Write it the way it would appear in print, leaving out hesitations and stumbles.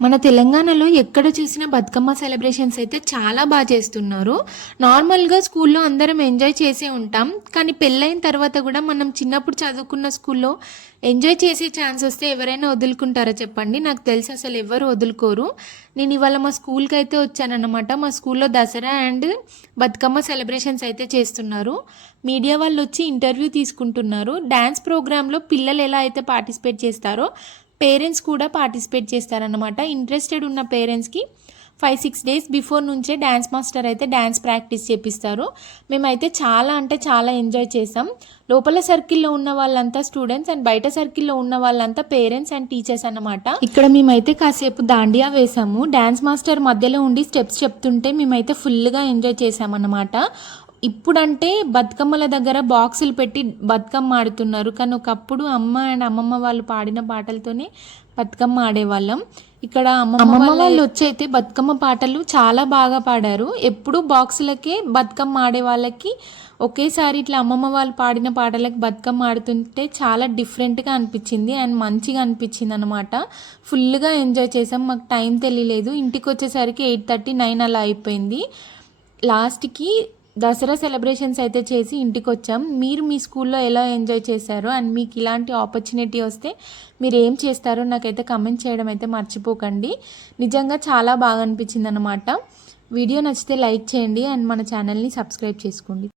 మన తెలంగాణలో ఎక్కడ చూసినా బతుకమ్మ సెలబ్రేషన్స్ అయితే చాలా బాగా చేస్తున్నారు. నార్మల్‌గా స్కూల్‌లో అందరం ఎంజాయ్ చేసే ఉంటాం. కానీ పెళ్ళైన తర్వాత కూడా మనం చిన్నప్పుడు చదువుకున్న స్కూల్‌లో ఎంజాయ్ చేసే ఛాన్స్ వస్తే ఎవరైనా వదులుకుంటారా చెప్పండి? నాకు తెలిసి అసలు ఎవ్వరు వదులుకోరు. నేను ఇవాళ మా స్కూల్‌కి అయితే వచ్చానన్నమాట. మా స్కూల్‌లో దసరా అండ్ బతుకమ్మ సెలబ్రేషన్స్ అయితే చేస్తున్నారు. మీడియా వాళ్ళు వచ్చి ఇంటర్వ్యూ తీసుకుంటున్నారు. డాన్స్ ప్రోగ్రామ్‌లో పిల్లలు ఎలా అయితే పార్టిసిపేట్ చేస్తారో పేరెంట్స్ కూడా పార్టిసిపేట్ చేస్తారన్నమాట. ఇంట్రెస్టెడ్ ఉన్న పేరెంట్స్కి 5-6 డేస్ బిఫోర్ నుంచే డ్యాన్స్ మాస్టర్ అయితే డ్యాన్స్ ప్రాక్టీస్ చేపిస్తారు. మేమైతే చాలా అంటే చాలా ఎంజాయ్ చేసాం. లోపల సర్కిల్లో ఉన్న వాళ్ళంతా స్టూడెంట్స్ అండ్ బయట సర్కిల్లో ఉన్న వాళ్ళంతా పేరెంట్స్ అండ్ టీచర్స్ అన్నమాట. ఇక్కడ మేమైతే కాసేపు దాండియా వేసాము. డ్యాన్స్ మాస్టర్ మధ్యలో ఉండి స్టెప్స్ చెప్తుంటే మేమైతే ఫుల్గా ఎంజాయ్ చేసామన్నమాట. ఇప్పుడంటే బతుకమ్మల దగ్గర బాక్సులు పెట్టి బతుకమ్మ ఆడుతున్నారు. కానీ ఒకప్పుడు అమ్మ అండ్ అమ్మమ్మ వాళ్ళు పాడిన పాటలతోనే బతుకమ్మ ఆడేవాళ్ళం. ఇక్కడ అమ్మమ్మ వాళ్ళు వచ్చి అయితే బతుకమ్మ పాటలు చాలా బాగా పాడారు. ఎప్పుడు బాక్సులకే బతుకమ్మ ఆడే వాళ్ళకి ఒకేసారి ఇట్లా అమ్మమ్మ వాళ్ళు పాడిన పాటలకు బతుకమ్మ ఆడుతుంటే చాలా డిఫరెంట్గా అనిపించింది అండ్ మంచిగా అనిపించింది అనమాట. ఫుల్గా ఎంజాయ్ చేసాం. మాకు టైం తెలియలేదు. ఇంటికి వచ్చేసరికి 8:30, 9 అలా అయిపోయింది. లాస్ట్కి దసరా సెలబ్రేషన్స్ అయితే చేసి ఇంటికి వచ్చాం. మీరు మీ స్కూల్లో ఎలా ఎంజాయ్ చేశారో అండ్ మీకు ఇలాంటి ఆపర్చునిటీ వస్తే మీరు ఏం చేస్తారో నాకైతే కమెంట్ చేయడం అయితే మర్చిపోకండి. నిజంగా చాలా బాగా అనిపించింది అనమాట. వీడియో నచ్చితే లైక్ చేయండి అండ్ మన ఛానల్ని సబ్స్క్రైబ్ చేసుకోండి.